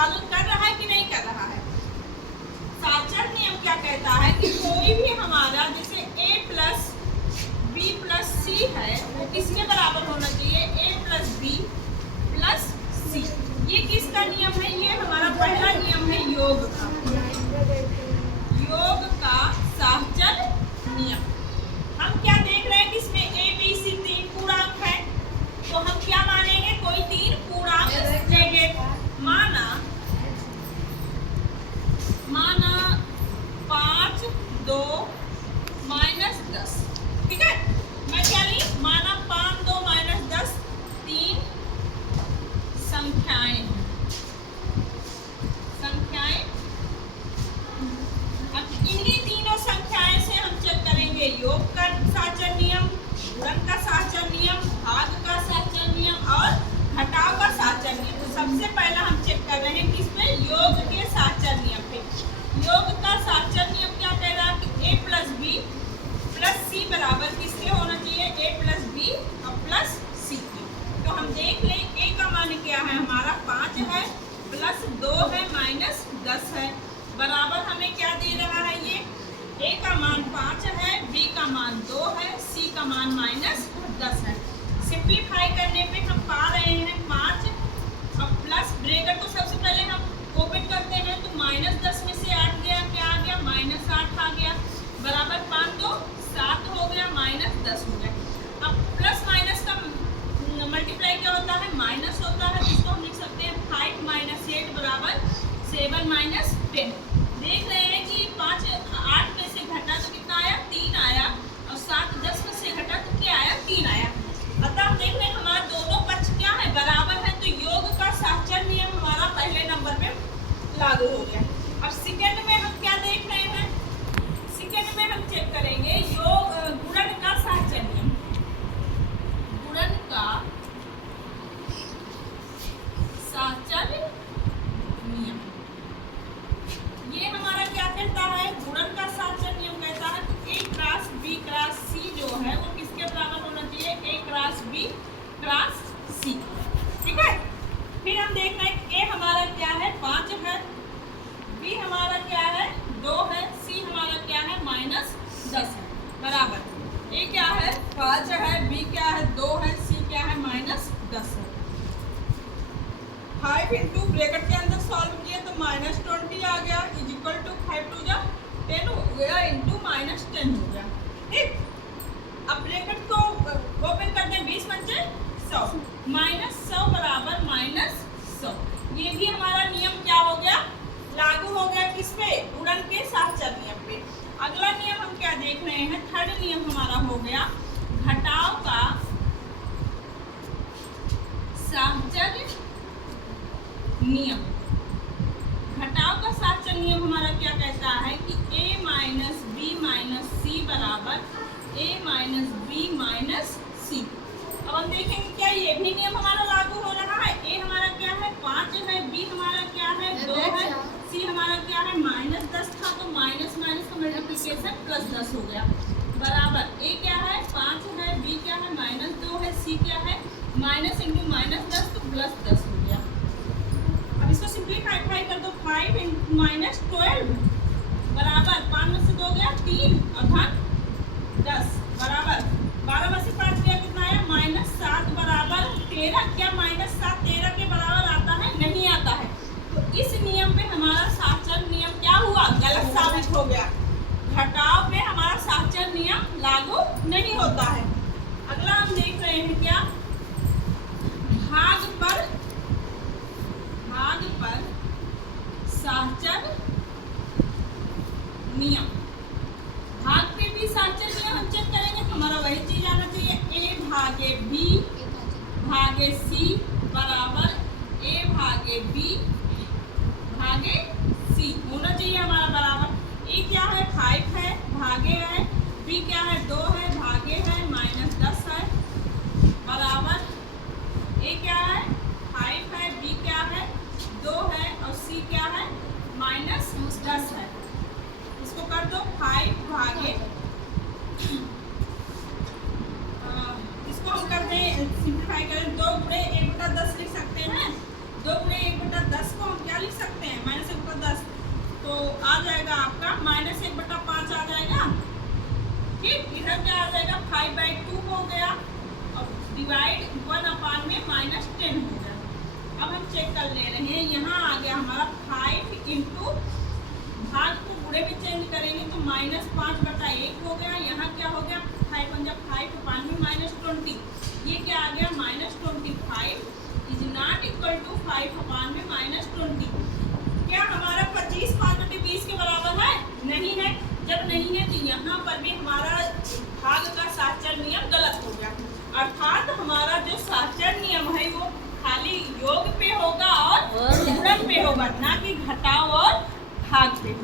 पालन कर रहा है कि नहीं कर रहा है। साचर नियम क्या कहता है कि कोई भी हमारा जैसे a प्लस बी प्लस सी है वो किसके बराबर होना चाहिए, a प्लस बी प्लस सी। ये किसका नियम है, ये हमारा पहला नियम है योग का, योग का साहचर्य नियम। हम क्या देख रहे हैं कि इसमें a b c तीन पूर्णांक है, तो हम क्या मानेंगे, कोई तीन पूर्णांक लेंगे। माना 5 2 -10, ठीक है। मैं क्या ली, माना 5 2 -10 तीन संख्याएं हैं, संख्याएं। अब इन्हीं तीनों संख्याएं से हम चेक करेंगे योग का साहचर्य नियम, गुणन का साहचर्य नियम, भाग का साहचर्य नियम और घटाव का साहचर्य नियम। तो सबसे पहला हम चेक कर रहे हैं किसमें, योग के साहचर्य नियम पे। योग का साहचर्य नियम क्या कह रहा है कि a प्लस बी प्लस सी बराबर किसके होना चाहिए, a प्लस बी और प्लस सी के। तो हम देख लें a का मान क्या है हमारा 5 है, प्लस 2 है, माइनस 10 है, बराबर हमें क्या दे रहा है, ये a का मान 5 है, b का मान 2 है, c का मान माइनस 10 है। सिंप्लीफाई करने पे हम पा रहे हैं 5 और प्लस ब्रैकेट को सबसे पहले हम ओपन करते हैं तो -10 में से 8 गया, क्या आ गया, -8 आ गया, बराबर 5 2 7 हो गया, -10 हो गया। अब प्लस माइनस का मल्टीप्लाई क्या होता है, माइनस होता है, जिसको हम लिख सकते हैं 5 - 8 बराबर 7 - 10। देख रहे हैं कि 5 8 में से घटा तो कितना आया, 3 आया, और 7 10 में से घटा तो क्या आया, 3 आया। अतः हम देख रहे हैं हमारा दोनों पक्ष क्या है, बराबर है, तो योग का साहचर्य नियम हमारा पहले नंबर पे लागू हो गया। अब सेकंड में हम क्या देख रहे हैं, सेकंड में हम चेक करेंगे योग गुणन का साहचर्य नियम, गुणन का साहचर्य नियम। ये हमारा क्या कहता है, गुणन का साहचर्य नियम कहता है कि a cross b cross c जो है वो किसके बराबर होना चाहिए, a cross b cross c, ठीक है। फिर हम देख रहे हैं a हमारा क्या है, 5 है, b हमारा क्या है, 2 है, c हमारा क्या है, -10 है, बराबर a क्या है, 5 है, b क्या है, 2 है, c क्या है, -10 है। 5 इंटू ब्रैकेट के अंदर सॉल्व किए तो -20 आ गया, इज इक्वल टू 5 2 जा 10 हो गया, इंटू -10 हो गया, ठीक। अब ब्रैकेट को ओपन करते हैं, 20 पंचे 100, -100 बराबर -100। ये भी हमारा नियम क्या हो गया, लागू हो गया, किस पे, गुणन के साहचर्य नियम पे। अगला नियम हम क्या देख रहे हैं, थर्ड नियम हमारा हो गया घटाव का साहचर्य नियम। घटाव का साहचर्य नियम हमारा क्या कहता है कि a माइनस बी माइनस सी बराबर a माइनस बी माइनस सी। अब हम देखेंगे क्या ये भी नियम हमारा लागू हो रहा है। a हमारा क्या है, 5 है, b हमारा क्या है, 2 है, c हमारा क्या है, -10 था, तो माइनस माइनस का मल्टीप्लिकेशन +10 हो गया, बराबर a क्या है, 5 है, b क्या है, -2 है, c क्या है, माइनस इंटू -10 तो +10 हो गया। अब इसको सिंप्लीफाई कर दो, 5 -12 बराबर 5 में से 2 गया 3 और धन 10 बराबर 12 में से 5 गया, कितना आया, -7 बराबर 13। क्या -7 13 के बराबर आता है, नहीं आता है। तो इस नियम पे हमारा साहचर्य नियम क्या हुआ, गलत साबित हो गया। घटाव में हमारा साहचर्य नियम लागू नहीं होता है। अगला हम देख रहे हैं क्या, भाग पर साहचर्य नियम। भाग पे भी साहचर्य नियम हम चेक करेंगे तो हमारा वही चीज आना चाहिए, a भागे b भागे c बराबर a भागे b भागे c होना चाहिए हमारा बराबर। a क्या है, 5 है, भागे है, b क्या है, 2 है, भागे है, -10 है, बराबर a क्या है, 5 है, b क्या है, 2 है, और c क्या है, -10 है। इसको कर दो 5 भागे, इसको हम करते हैं सिंप्लीफाई करें, 2 गुणे 1/10 लिख सकते हैं, 2 गुणे 1/10 हम चेक कर ले रहे हैं। यहाँ आ गया हमारा 5 इंटू, भाग को बुरे में चेंज करेंगे तो -5/1 हो गया। यहाँ क्या हो गया, 5 1 5 5 में -20, ये क्या आ गया -25 इज नॉट इक्वल टू 5 में -20। क्या हमारा 25 5/20 के बराबर है? नहीं है। जब नहीं है तो यहाँ पर भी हमारा भाग का साहचर्य नियम गलत हो गया, अर्थात हमारा जो साहचर्य नियम है वो खाली योग पे होगा और गुणन पे होगा, ना कि घटाव और भाग पे।